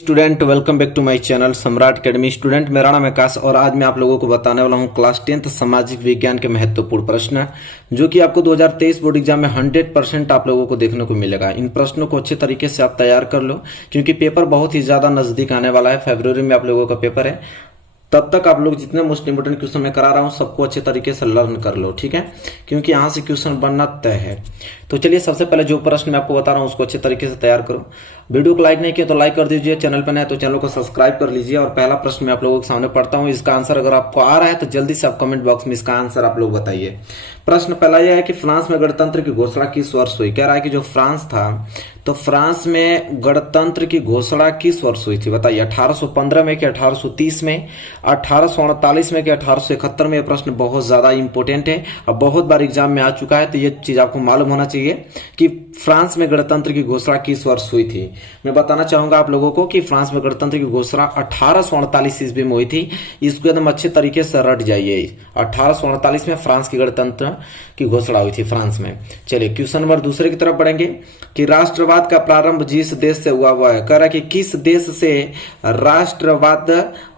Student welcome back to my channel Samrat Academy. Student मेरा नाम है आकाश और आज मैं आप लोगों को बताने वाला हूं क्लास 10th सामाजिक विज्ञान के महत्वपूर्ण प्रश्न जो कि आपको 2023 बोर्ड एग्जाम में 100% आप लोगों को देखने को मिलेगा। इन प्रश्नों को अच्छे तरीके से आप तैयार कर लो क्योंकि पेपर बहुत ही ज्यादा नजदीक आने वाला है। फरवरी में आप लोगों का पेपर है, तब तक आप लोग जितने मोस्ट इंपोर्टेंट क्वेश्चन मैं करा रहा हूं सबको अच्छे तरीके से लर्न कर लो, ठीक है, क्योंकि यहां से क्वेश्चन बनना तय है। तो चलिए सबसे पहले जो प्रश्न मैं आपको बता रहा हूं उसको अच्छे तरीके से तैयार करो। वीडियो को लाइक नहीं किया तो लाइक कर दीजिए, चैनल पर नए तो चैनल को सब्सक्राइब कर लीजिए। और पहला प्रश्न मैं आप लोगों के सामने पढ़ता हूं, इसका आंसर अगर आपको आ रहा है तो जल्दी से आप कमेंट बॉक्स में इसका आंसर आप लोग बताइए। प्रश्न पहला यह है कि फ्रांस में गणतंत्र की घोषणा किस वर्ष हुई। कह रहा है कि जो फ्रांस था तो फ्रांस में गणतंत्र की घोषणा किस वर्ष हुई थी, बताइए। 1815 में कि 1830 में, 1848 में कि 1871 में। यह प्रश्न बहुत ज्यादा इंपॉर्टेंट है, अब बहुत बार एग्जाम में आ चुका है तो ये चीज आपको मालूम होना चाहिए कि फ्रांस में गणतंत्र की घोषणा किस वर्ष हुई थी। मैं बताना चाहूंगा आप लोगों को कि फ्रांस में गणतंत्र की घोषणा 1848 ईस्वी में हुई थी। इसको एकदम अच्छे तरीके से रट जाइए। 1848 में फ्रांस की गणतंत्र की घोषणा हुई थी फ्रांस में। चलिए क्वेश्चन नंबर दूसरे की तरफ बढ़ेंगे कि राष्ट्रवाद का प्रारंभ जिस देश से हुआ है। कह रहा है कि किस देश से राष्ट्रवाद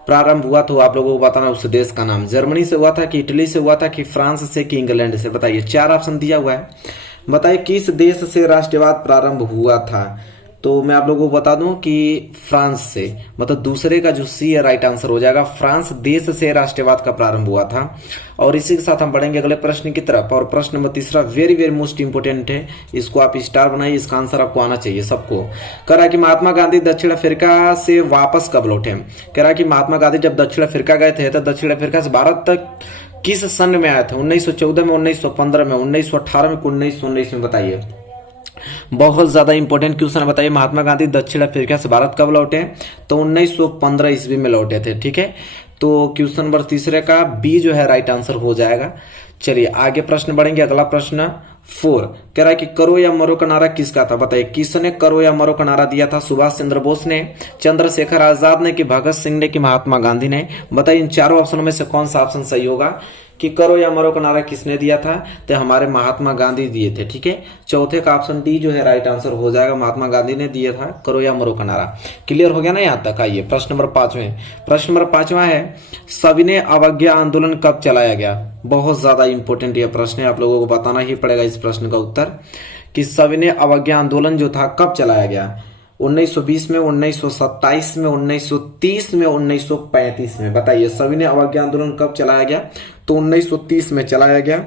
प्रारंभ हुआ, तो आप लोगों को बताना उस देश का नाम। जर्मनी से हुआ था कि इटली से हुआ था कि फ्रांस से कि इंग्लैंड से, बताइए। 4 ऑप्शन दिया हुआ है, बताइए किस देश से राष्ट्रवाद प्रारंभ हुआ था। तो मैं आप लोगों को बता दूं कि फ्रांस से, मतलब दूसरे का जो सी है राइट आंसर हो जाएगा। फ्रांस देश से राष्ट्रवाद का प्रारंभ हुआ था। और इसी के साथ हम बढ़ेंगे अगले प्रश्न की तरफ। और प्रश्न नंबर तीसरा वेरी वेरी मोस्ट इंपोर्टेंट है, इसको आप स्टार बनाइए, इसका आंसर आपको आना चाहिए सबको। कह रहा है कि महात्मा गांधी दक्षिण अफ्रीका से वापस कब लौटे। कह रहा है कि महात्मा गांधी जब दक्षिण अफ्रीका गए थे तो दक्षिण अफ्रीका से भारत तक किस सन में आए थे। 1914 में, 1915 में, 1918 में, 1919 में, बताइए। बहुत ज्यादा इंपॉर्टेंट क्वेश्चन है, बताइए। महात्मा गांधी दक्षिण अफ्रीका से भारत कब लौटे, तो 1915 ईस्वी में लौटे थे, ठीक है। तो क्वेश्चन नंबर तीसरे का बी जो है राइट आंसर हो जाएगा। चलिए आगे प्रश्न बढ़ेंगे। अगला प्रश्न 4 कह रहा है कि करो या मरो का नारा किसका था, बताइए। किसने करो या मरो का नारा दिया था। सुभाष चंद्र बोस ने, चंद्रशेखर आजाद ने, कि भगत सिंह ने, कि महात्मा गांधी ने। बताइए इन चारों ऑप्शनों में से कौन सा ऑप्शन सही होगा कि करो या मरो का नारा किसने दिया था, तो हमारे महात्मा गांधी दिए थे, ठीक है। चौथे का ऑप्शन डी जो है राइट आंसर हो जाएगा, महात्मा गांधी ने दिया था करो या मरो का नारा। क्लियर हो गया ना यहां तक। आइए प्रश्न नंबर 5 प्रश्न नंबर 5 है सविनय अवज्ञा आंदोलन कब चलाया गया। बहुत ज्यादा इंपॉर्टेंट यह प्रश्न है, आप लोगों को बताना ही पड़ेगा इस प्रश्न का उत्तर कि सविनय अवज्ञा आंदोलन जो था कब चलाया गया। 1920 में, 1927 में, 1930 में, 1935 में, बताइए। सविनय अवज्ञा आंदोलन कब चलाया गया, तो 1930 में चलाया गया।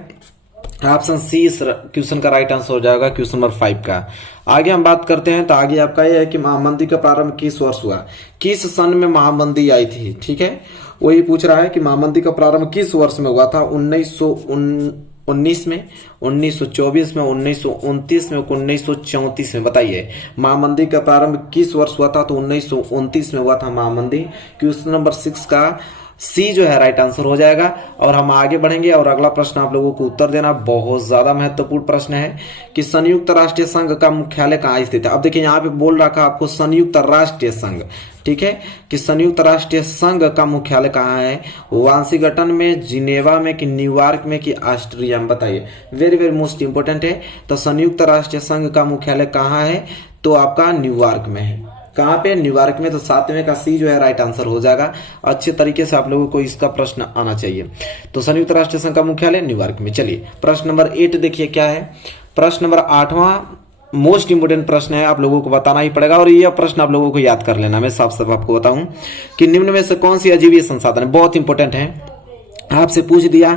ऑप्शन सी इस क्वेश्चन का राइट आंसर हो जाएगा, क्वेश्चन नंबर 5 का। आगे हम बात करते हैं तो आगे आपका यह है कि महामंदी का प्रारंभ किस वर्ष हुआ, किस सन में महामंदी आई थी, ठीक है। वही पूछ रहा है कि महामंदी का प्रारंभ किस वर्ष में हुआ था। 1919 में, 1924 में, 1929 में, 1934 में, बताइए। महामंदी का प्रारंभ किस वर्ष हुआ था, तो 1929 में हुआ था महामंदी। क्वेश्चन नंबर 6 का सी जो है राइट आंसर हो जाएगा। और हम आगे बढ़ेंगे और अगला प्रश्न आप लोगों को उत्तर देना बहुत ज्यादा महत्वपूर्ण प्रश्न है कि संयुक्त राष्ट्रीय संघ का मुख्यालय कहाँ स्थित है। अब देखिए यहाँ पे बोल रखा आपको संयुक्त राष्ट्रीय संघ, ठीक है, कि संयुक्त राष्ट्रीय संघ का मुख्यालय कहाँ है। वाशिंगटन में, जिनेवा में, कि न्यूयॉर्क में, कि ऑस्ट्रिया में, बताइए। वेरी वेरी मोस्ट इंपोर्टेंट है। तो संयुक्त राष्ट्रीय संघ का मुख्यालय कहाँ है, तो आपका न्यूयॉर्क में है। कहां पे, न्यूयॉर्क में। तो 7वें का सी जो है राइट आंसर हो जाएगा। अच्छे तरीके से आप लोगों को इसका प्रश्न आना चाहिए। तो संयुक्त राष्ट्र संघ का मुख्यालय न्यूयॉर्क में। चलिए प्रश्न नंबर 8 देखिए क्या है। प्रश्न नंबर 8वां मोस्ट इंपोर्टेंट प्रश्न है, आप लोगों को बताना ही पड़ेगा और यह प्रश्न आप लोगों को याद कर लेना। मैं साफ साफ आपको बताऊं कि निम्न में से कौन सी अजीवीय संसाधन है, बहुत इंपोर्टेंट है। आपसे पूछ दिया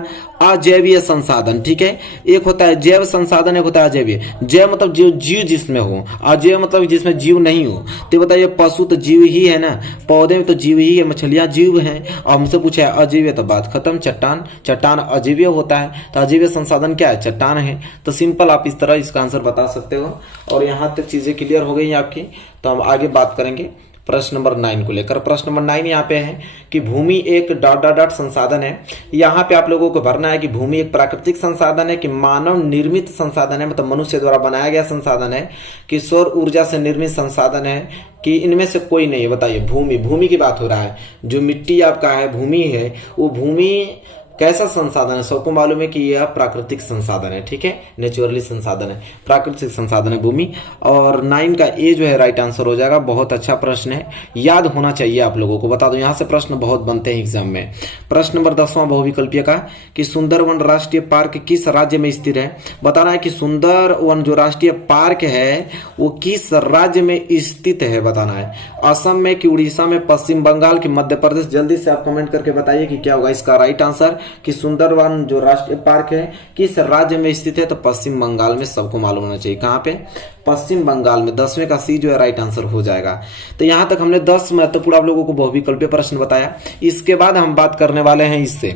अजैवीय संसाधन, ठीक है। एक होता है जैव संसाधन, एक होता है अजैवीय। जैव मतलब जीव जिसमें हो, अजैव मतलब जिसमें जीव नहीं हो। तो बताइए पशु तो जीव ही है ना, पौधे में तो जीव ही है, मछलियां जीव हैं। और हमसे पूछा है अजैवीय, तो बात खत्म। चट्टान, चट्टान अजैवीय होता है, तो अजैवीय संसाधन क्या है, चट्टान है। तो सिंपल आप इस तरह इसका आंसर बता सकते हो। और यहाँ तक चीजें क्लियर हो गई आपकी। तो हम आगे बात करेंगे प्रश्न नंबर 9 को लेकर। प्रश्न नंबर 9 यहाँ पे है कि भूमि एक डॉट डॉट डॉट संसाधन है। यहाँ पे आप लोगों को भरना है कि भूमि एक प्राकृतिक संसाधन है, कि मानव निर्मित संसाधन है, मतलब मनुष्य द्वारा बनाया गया संसाधन है, कि सौर ऊर्जा से निर्मित संसाधन है, कि इनमें से कोई नहीं है। बताइए। भूमि, भूमि की बात हो रहा है। जो मिट्टी आपका है, भूमि है, वो भूमि कैसा संसाधन है? सबको मालूम है कि यह प्राकृतिक संसाधन है, ठीक है, नेचुरली संसाधन है, प्राकृतिक संसाधन है भूमि। और 9 का ए जो है राइट आंसर हो जाएगा। बहुत अच्छा प्रश्न है, याद होना चाहिए आप लोगों को। बता दो, यहां से प्रश्न बहुत बनते हैं एग्जाम में। प्रश्न नंबर 10वां बहुविकल्पीय का कि सुंदरवन राष्ट्रीय पार्क किस राज्य में स्थित है? बताना है कि सुंदरवन जो राष्ट्रीय पार्क है वो किस राज्य में स्थित है, बताना है। असम में कि उड़ीसा में, पश्चिम बंगाल की, मध्य प्रदेश? जल्दी से आप कमेंट करके बताइए कि क्या होगा इसका राइट आंसर। कि सुंदरवन जो राष्ट्रीय पार्क है किस राज्य में स्थित है? तो पश्चिम बंगाल में, सबको मालूम होना चाहिए। कहां पे? पश्चिम बंगाल में। 10वें का सी जो है राइट आंसर हो जाएगा। तो यहां तक हमने 10 महत्वपूर्ण आप लोगों को बहुविकल्पीय प्रश्न बताया। इसके बाद हम बात करने वाले हैं इससे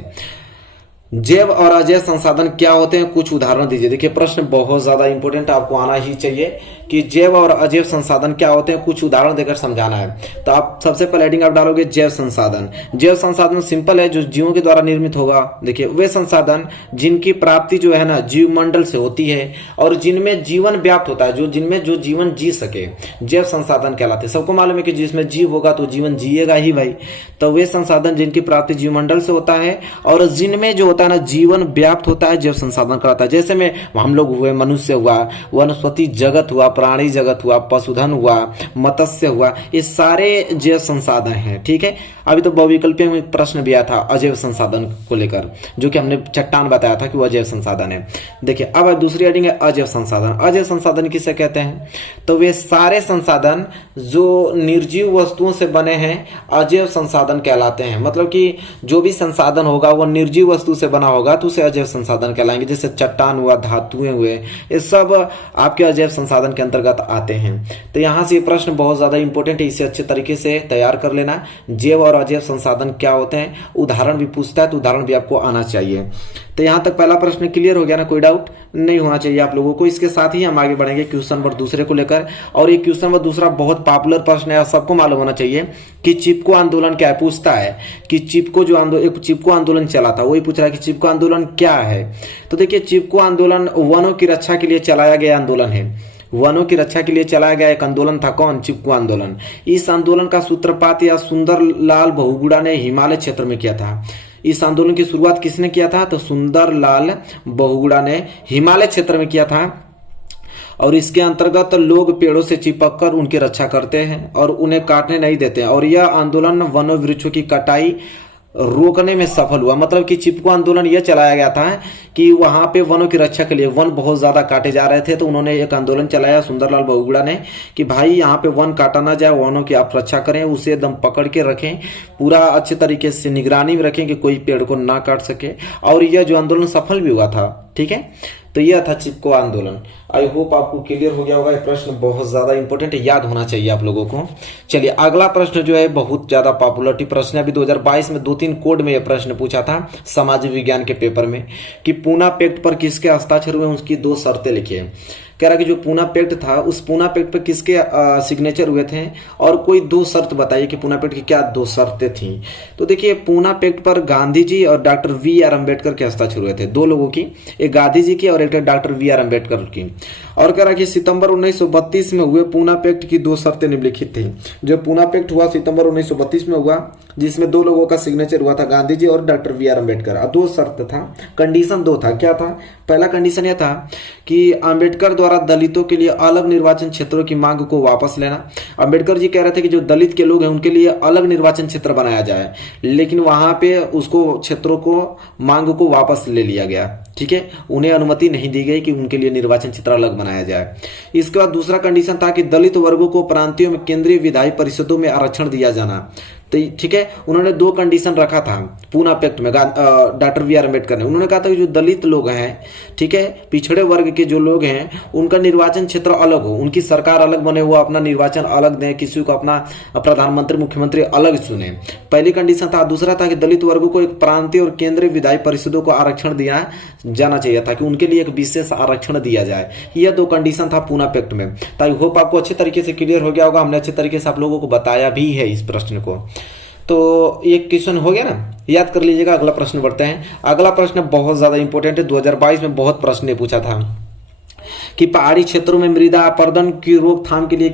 जैव और अजैव संसाधन क्या होते हैं, कुछ उदाहरण दीजिए। देखिए प्रश्न बहुत ज्यादा इंपॉर्टेंट, आपको आना ही चाहिए कि जैव और अजैव संसाधन क्या होते हैं, कुछ उदाहरण देकर समझाना है। तो आप सबसे पहले हेडिंग आप डालोगे जैव संसाधन। जैव संसाधन सिंपल है, जो जीवों के द्वारा निर्मित होगा। देखिए वे संसाधन जिनकी प्राप्ति जो है ना जीवमंडल से होती है और जिनमें जीवन व्याप्त होता है, जिनमें जो जीवन जी सके, जैव संसाधन कहलाते हैं। सबको मालूम है कि जिसमें जीव होगा तो जीवन जिएगा ही भाई। तो वे संसाधन जिनकी प्राप्ति जीवमंडल से होता है और जिनमें जो होता है ना जीवन व्याप्त होता है, जैव संसाधन कहलाता है। जैसे में हम लोग हुए, मनुष्य हुआ, वनस्पति जगत हुआ, प्राणी जगत हुआ, पशुधन हुआ, मत्स्य हुआ, ये सारे जैव संसाधन हैं, ठीक है। अभी तो बहुविकल्पीय में प्रश्न भी आया था अजैव संसाधन को लेकर, जो कि हमने चट्टान बताया था कि वो अजैव संसाधन है। देखिए अब दूसरी हेडिंग है अजैव संसाधन। अजैव संसाधन किसे कहते हैं? तो वे सारे संसाधन जो निर्जीव वस्तुओं से बने हैं अजैव संसाधन कहलाते हैं। मतलब कि जो भी संसाधन होगा वो निर्जीव वस्तु से बना होगा तो उसे अजैव संसाधन कहलाएंगे। जैसे चट्टान हुआ, धातुएं हुए, ये सब आपके अजैव संसाधन के अंतर्गत आते हैं। तो यहां से ये प्रश्न बहुत ज्यादा इंपॉर्टेंट है, इसे अच्छे तरीके से तैयार कर लेना। जैव और अजैव संसाधन क्या होते हैं, उदाहरण भी पूछता है तो उदाहरण भी आपको आना चाहिए। तो यहां तक पहला प्रश्न क्लियर हो गया ना, कोई डाउट नहीं होना चाहिए आप लोगों को। इसके साथ ही हम आगे बढ़ेंगे क्वेश्चन नंबर दूसरे को लेकर। और ये क्वेश्चन नंबर दूसरा बहुत पॉपुलर प्रश्न है, सबको मालूम होना चाहिए कि चिपको आंदोलन क्या है। पूछता है कि चिपको जो एक चिपको आंदोलन चला था, वही पूछ रहा है कि चिपको आंदोलन क्या है। तो देखिए चिपको आंदोलन वनों की रक्षा के लिए चलाया गया आंदोलन है। वनों की रक्षा के लिए चलाया गया एक आंदोलन था। कौन? चिपको आंदोलन। इस आंदोलन का सूत्रपात या सुंदरलाल बहुगुणा ने हिमालय क्षेत्र में किया था। इस आंदोलन की शुरुआत किसने किया था? तो सुंदरलाल बहुगुणा ने हिमालय क्षेत्र में किया था। और इसके अंतर्गत लोग पेड़ों से चिपक कर उनकी रक्षा करते हैं और उन्हें काटने नहीं देते हैं। और यह आंदोलन वनों वृक्षों की कटाई रोकने में सफल हुआ। मतलब कि चिपको आंदोलन यह चलाया गया था कि वहां पे वनों की रक्षा के लिए, वन बहुत ज्यादा काटे जा रहे थे, तो उन्होंने एक आंदोलन चलाया सुंदरलाल बहुगुणा ने कि भाई यहाँ पे वन काटा ना जाए, वनों की आप रक्षा करें, उसे एकदम पकड़ के रखें, पूरा अच्छे तरीके से निगरानी में रखें कि कोई पेड़ को ना काट सके। और यह जो आंदोलन सफल भी हुआ था, ठीक है। तो यह था चिपको आंदोलन। आई होप आपको क्लियर हो गया होगा। यह प्रश्न बहुत ज्यादा इंपॉर्टेंट है, याद होना चाहिए आप लोगों को। चलिए अगला प्रश्न जो है बहुत ज्यादा पॉपुलरिटी प्रश्न है। अभी 2022 में 2-3 कोड में यह प्रश्न पूछा था सामाजिक विज्ञान के पेपर में कि पूना पैक्ट पर किसके हस्ताक्षर हुए, उसकी 2 शर्तें लिखिए। कह रहा कि जो पूना पैक्ट था उस पूना पैक्ट पर किसके सिग्नेचर हुए थे और कोई 2 शर्त बताइए कि पूना पैक्ट की क्या 2 शर्तें थी। तो देखिए पूना पैक्ट पर गांधी जी और डॉक्टर वी.आर. अम्बेडकर के हस्ताक्षर हुए थे, 2 लोगों की, एक गांधी जी की और एक डॉक्टर वी.आर. अम्बेडकर की। और कह रहा कि सितंबर 1932 में हुए पूना पैक्ट की 2 शर्तें निम्नलिखित थी। जो पूना पैक्ट हुआ सितंबर 1932 में हुआ, जिसमें 2 लोगों का सिग्नेचर हुआ था, गांधी जी और डॉक्टर वी.आर. अम्बेडकर। अब 2 शर्त था, कंडीशन 2 था। क्या था? पहला कंडीशन यह था कि अम्बेडकर द्वारा दलितों के लिए अलग निर्वाचन क्षेत्रों की मांग को वापस लेना। अम्बेडकर जी कह रहे थे कि जो दलित के लोग हैं उनके लिए अलग निर्वाचन क्षेत्र बनाया जाए, लेकिन वहां पे उसको क्षेत्रों को मांग को वापस ले लिया गया, ठीक है। उन्हें अनुमति नहीं दी गई कि उनके लिए निर्वाचन क्षेत्र अलग बनाया जाए। इसके बाद दूसरा कंडीशन था कि दलित वर्गों को प्रांतीय में केंद्रीय विधायी परिषदों में आरक्षण दिया जाना। तो ठीक है, उन्होंने 2 कंडीशन रखा था पूना पैक्ट में डॉक्टर वी.आर. अम्बेडकर ने। उन्होंने कहा था कि जो दलित लोग हैं, ठीक है, पिछड़े वर्ग के जो लोग हैं, उनका निर्वाचन क्षेत्र अलग हो, उनकी सरकार अलग बने, वो अपना निर्वाचन अलग दें, किसी को अपना प्रधानमंत्री मुख्यमंत्री अलग चुने। पहली कंडीशन था। दूसरा था कि दलित वर्गों को एक प्रांतीय और केंद्रीय विधायी परिषदों को आरक्षण दिया जाना चाहिए था, कि उनके लिए एक विशेष आरक्षण दिया जाए। यह 2 कंडीशन था पूना पैक्ट में। तो आई होप आपको अच्छे तरीके से क्लियर हो गया होगा। हमने अच्छे तरीके से आप लोगों को बताया भी है इस प्रश्न को। तो ये क्वेश्चन हो गया ना, याद कर लीजिएगा। अगला प्रश्न बढ़ते हैं। अगला प्रश्न बहुत ज्यादा इंपॉर्टेंट है, 2022 में बहुत प्रश्न ने पूछा था कि पहाड़ी क्षेत्रों में मृदा अपरदन की रोकथाम के लिए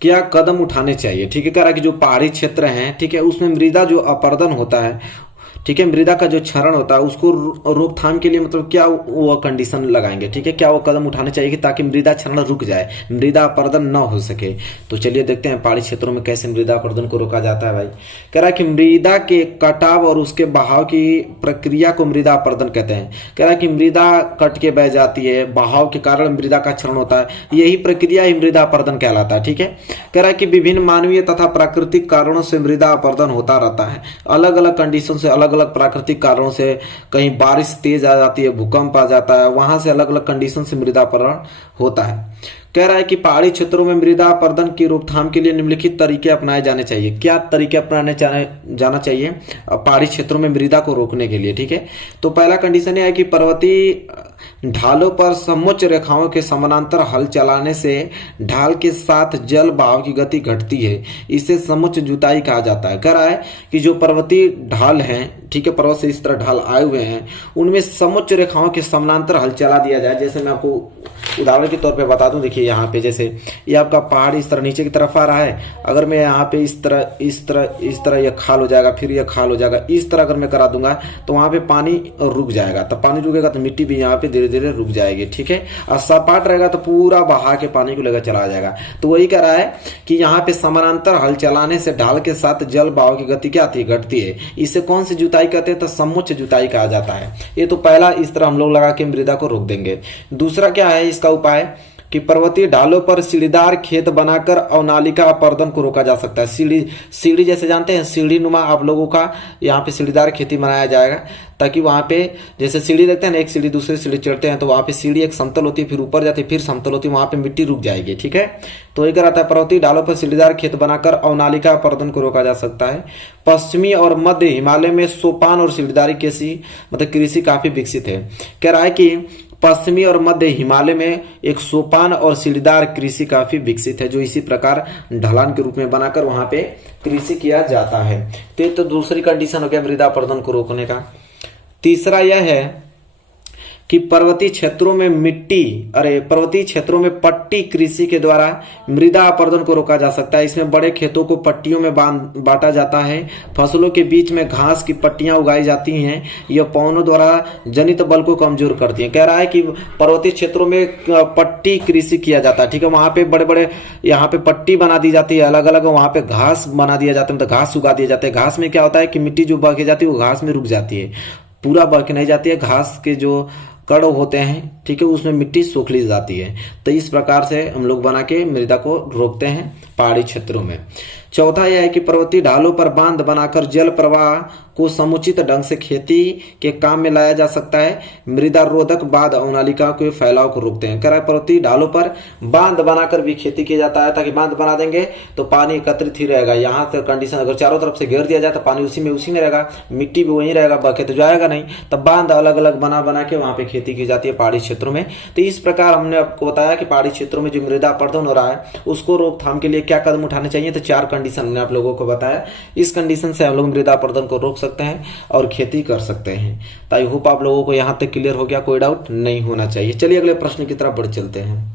क्या कदम उठाने चाहिए। ठीक है, कह रहा कि जो पहाड़ी क्षेत्र हैं, ठीक है, उसमें मृदा जो अपरदन होता है ठीक है, मृदा का जो क्षरण होता है उसको रोकथाम के लिए मतलब क्या वो कंडीशन लगाएंगे, ठीक है, क्या वो कदम उठाने चाहिए ताकि मृदा क्षरण रुक जाए, मृदा अपरदन न हो सके। तो चलिए देखते हैं पहाड़ी क्षेत्रों में कैसे मृदा अपरदन को रोका जाता है। भाई कह रहा है कि मृदा के कटाव और उसके बहाव की प्रक्रिया को मृदा अपरदन कहते हैं। कह रहा है कि मृदा कट के बह जाती है, बहाव के कारण मृदा का क्षरण होता है, यही प्रक्रिया ही मृदा अपरदन कहलाता है। ठीक है, कह रहा है कि विभिन्न मानवीय तथा प्राकृतिक कारणों से मृदा अपरदन होता रहता है। अलग अलग कंडीशन से, अलग अलग प्राकृतिक कारणों से, कहीं बारिश तेज आ जाती है, भूकंप आ जाता है, वहां से अलग अलग कंडीशन से मृदा अपरदन होता है। कह रहा है कि पहाड़ी क्षेत्रों में मृदा अपरदन की रोकथाम के लिए निम्नलिखित तरीके अपनाए जाने चाहिए। क्या तरीके अपनाने जाना चाहिए पहाड़ी क्षेत्रों में मृदा को रोकने के लिए? ठीक है, तो पहला कंडीशन यह है कि पर्वतीय ढालों पर समोच्च रेखाओं के समानांतर हल चलाने से ढाल के साथ जल बहाव की गति घटती है, इसे समोच्च जुताई कहा जाता है। कह रहा है कि जो पर्वतीय ढाल हैं, ठीक है, पर्वत से इस तरह ढाल आए हुए हैं, उनमें समोच्च रेखाओं के समानांतर हल चला दिया जाए। जैसे मैं आपको उदाहरण के तौर पे बता दूं, देखिए यहाँ पे जैसे ये आपका पहाड़ इस तरह नीचे की तरफ आ रहा है, अगर मैं यहाँ पे इस तरह ये खाल हो जाएगा, फिर ये खाल हो जाएगा, इस तरह अगर मैं करा दूंगा तो वहां पे पानी रुक जाएगा। तब पानी रुकेगा तो मिट्टी भी यहाँ पे धीरे धीरे रुक जाएगी। ठीक है, और सपाट रहेगा तो पूरा बहा के पानी को लेकर चला जाएगा। तो वही कह रहा है कि यहाँ पे समानांतर हल चलाने से ढाल के साथ जल बहाव की गति क्या आती है? घटती है। इसे कौन सी जुताई कहते हैं? तो समोच्च जुताई कहा जाता है। ये तो पहला, इस तरह हम लोग लगा के मृदा को रोक देंगे। दूसरा क्या है इसका उपाय कि पर्वतीय ढालों पर सीढ़ीदार खेत बनाकर अवनालिका अपरदन को रोका जा सकता है। सीढ़ी जैसे जानते हैं, सीढ़ी नुमा आप लोगों का यहाँ पे सीढ़ीदार खेती बनाया जाएगा, ताकि वहां पे जैसे सीढ़ी देखते हैं ना, एक सीढ़ी दूसरी सीढ़ी चढ़ते हैं तो वहां पे सीढ़ी एक समतल होती है, फिर ऊपर जाती है, फिर समतल होती है, वहां पे मिट्टी रुक जाएगी। ठीक है, तो एक रहता है पर्वतीय ढालों पर सीढ़ीदार खेत बनाकर अवनालिका अपरदन को रोका जा सकता है। पश्चिमी और मध्य हिमालय में सोपान और सीढ़ीदारी कृषि काफी विकसित है। कह रहा है कि पश्चिमी और मध्य हिमालय में एक सोपान और सीढ़ीदार कृषि काफी विकसित है, जो इसी प्रकार ढलान के रूप में बनाकर वहां पे कृषि किया जाता है। तो दूसरी कंडीशन हो गया मृदा अपरदन को रोकने का। तीसरा यह है कि पर्वतीय क्षेत्रों में पट्टी कृषि के द्वारा मृदा अपरदन को रोका जा सकता है। इसमें बड़े खेतों को पट्टियों में बांटा जाता है, फसलों के बीच में घास की पट्टियां उगाई जाती हैं, यह पवनों द्वारा जनित बल को कमजोर करती हैं। कह रहा है कि पर्वतीय क्षेत्रों में पट्टी कृषि किया जाता है। ठीक है, वहां पे बड़े बड़े यहाँ पे पट्टी बना दी जाती है, अलग अलग वहां पे घास बना दिया जाता है, मतलब घास उगा दिए जाते हैं। घास में क्या होता है कि मिट्टी जो बह के जाती है वो घास में रुक जाती है, पूरा बह के नहीं जाती है, घास के जो कड़ होते हैं, ठीक है, उसमें मिट्टी सोख ली जाती है। तो इस प्रकार से हम लोग बना के मृदा को रोकते हैं पहाड़ी क्षेत्रों में। चौथा यह है कि पर्वतीय ढालों पर बांध बनाकर जल प्रवाह को समुचित ढंग से खेती के काम में लाया जा सकता है। मृदा रोधक बांध अवनालिका के फैलाव को रोकते हैं। कह रहा है पर्वतीय ढालों पर बांध बनाकर भी खेती किया जाता है, ताकि बांध बना देंगे तो पानी एकत्रित ही रहेगा। यहाँ तक कंडीशन, अगर चारों तरफ से घेर दिया जाए तो पानी उसी में रहेगा, मिट्टी भी वहीं रहेगा, बह के तो जाएगा नहीं। तब बांध अलग अलग बना के वहां पे खेती की जाती है पहाड़ी क्षेत्रों में। तो इस प्रकार हमने आपको बताया कि पहाड़ी क्षेत्रों में जो मृदा अपरदन हो रहा है उसको रोकथाम के लिए क्या कदम उठाने चाहिए। तो 4 कंडीशन हमने आप लोगों को बताया। इस कंडीशन से हम लोग मृदा अपरदन को रोक सकते हैं और खेती कर सकते हैं। तो आई होप आप लोगों को यहां तक क्लियर हो गया, कोई डाउट नहीं होना चाहिए। चलिए अगले प्रश्न की तरफ बढ़ चलते हैं।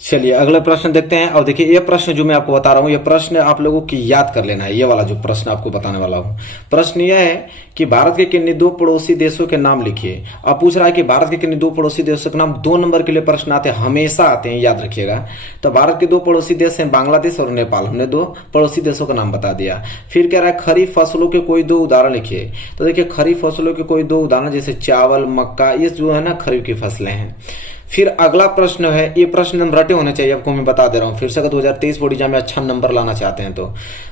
चलिए अगला प्रश्न देखते हैं। और देखिए ये प्रश्न जो मैं आपको बता रहा हूं, ये प्रश्न आप लोगों की याद कर लेना है। ये वाला जो प्रश्न आपको बताने वाला हूं, प्रश्न यह है कि भारत के किन्हीं 2 पड़ोसी देशों के नाम लिखिए। अब पूछ रहा है कि भारत के किन्हीं 2 पड़ोसी देशों के नाम। 2 नंबर के लिए प्रश्न आते हैं, हमेशा आते हैं, याद रखिएगा। तो भारत के 2 पड़ोसी देश हैं बांग्लादेश और नेपाल। हमने 2 पड़ोसी देशों का नाम बता दिया। फिर कह रहा है खरीफ फसलों के कोई 2 उदाहरण लिखिए। तो देखिए खरीफ फसलों के कोई 2 उदाहरण, जैसे चावल, मक्का, ये जो है ना खरीफ की फसलें हैं। फिर अगला प्रश्न है, ये प्रश्न रटे होने चाहिए, आपको मैं बता दे रहा हूं फिर से, अगर 2023 बोर्ड एग्जाम में अच्छा नंबर लाना चाहते हैं तो।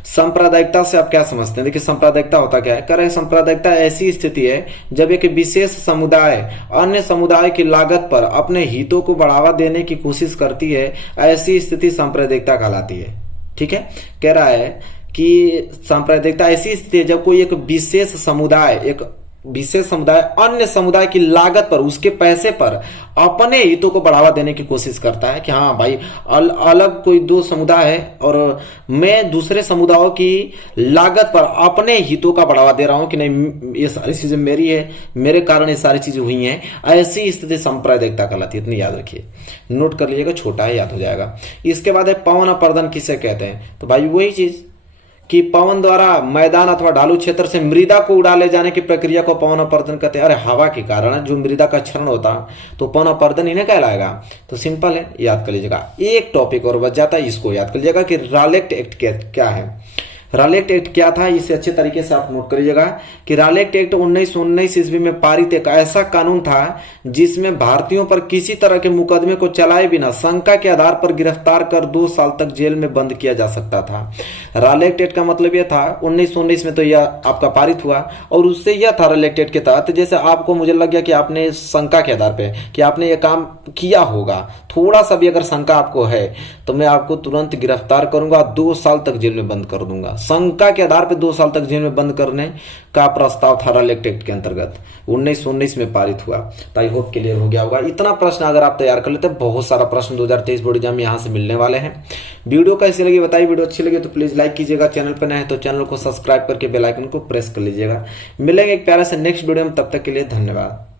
सांप्रदायिकता से आप क्या समझते हैं? देखिए सांप्रदायिकता होता क्या है? कह रहे हैं सांप्रदायिकता ऐसी स्थिति है जब एक विशेष समुदाय अन्य समुदाय की लागत पर अपने हितों को बढ़ावा देने की कोशिश करती है, ऐसी स्थिति सांप्रदायिकता कहलाती है। ठीक है, कह रहा है कि सांप्रदायिकता ऐसी स्थिति है जब कोई एक विशेष समुदाय अन्य समुदाय की लागत पर, उसके पैसे पर अपने हितों को बढ़ावा देने की कोशिश करता है कि हाँ भाई अलग कोई 2 समुदाय है और मैं दूसरे समुदायों की लागत पर अपने हितों का बढ़ावा दे रहा हूं कि नहीं ये सारी चीजें मेरी है, मेरे कारण ये सारी चीजें हुई हैं, ऐसी स्थिति सांप्रदायिकता कहलाती है। इतनी याद रखिए, नोट कर लीजिएगा, छोटा है याद हो जाएगा। इसके बाद है पवन अपरदन किसे कहते हैं? तो भाई वही चीज कि पवन द्वारा मैदान अथवा ढालू क्षेत्र से मृदा को उड़ा ले जाने की प्रक्रिया को पवन अपवर्तन कहते हैं। अरे हवा के कारण जो मृदा का क्षरण होता तो पवन अपवर्तन इन्हें कहलाएगा। तो सिंपल है, याद कर लीजिएगा। एक टॉपिक और बच जाता है, इसको याद कर लीजिएगा कि रालेक्ट एक्ट क्या है। रालेक्ट एक्ट क्या था, इसे अच्छे तरीके से आप नोट करिएगा कि रालेक्ट एक्ट 1919 ईस्वी में पारित एक ऐसा कानून था जिसमें भारतीयों पर किसी तरह के मुकदमे को चलाए बिना शंका के आधार पर गिरफ्तार कर 2 साल तक जेल में बंद किया जा सकता था। रालेक्ट एक्ट का मतलब यह था 1919 में तो यह आपका पारित हुआ, और उससे यह था रालेक्ट एक्ट के तहत, जैसे आपको मुझे लग गया कि आपने शंका के आधार पर कि आपने यह काम किया होगा, थोड़ा सा भी अगर शंका आपको है तो मैं आपको तुरंत गिरफ्तार करूंगा, 2 साल तक जेल में बंद कर दूंगा। शंका के आधार पर 2 साल तक जेल में बंद करने का प्रस्ताव था रालेक्ट एक्ट के अंतर्गत, 1919 में पारित हुआ। तो आई होप क्लियर हो गया होगा। इतना प्रश्न अगर आप तैयार कर लेते हैं, बहुत सारा प्रश्न 2023 बोर्ड एग्जाम में यहां से मिलने वाले हैं। वीडियो कैसी लगी बताइए, वीडियो अच्छी लगी तो प्लीज लाइक कीजिएगा, चैनल पर नए हैं तो चैनल को सब्सक्राइब करके बेल आइकन को प्रेस कर लीजिएगा। मिलेंगे एक प्यारे से नेक्स्ट वीडियो में, तब तक के लिए धन्यवाद।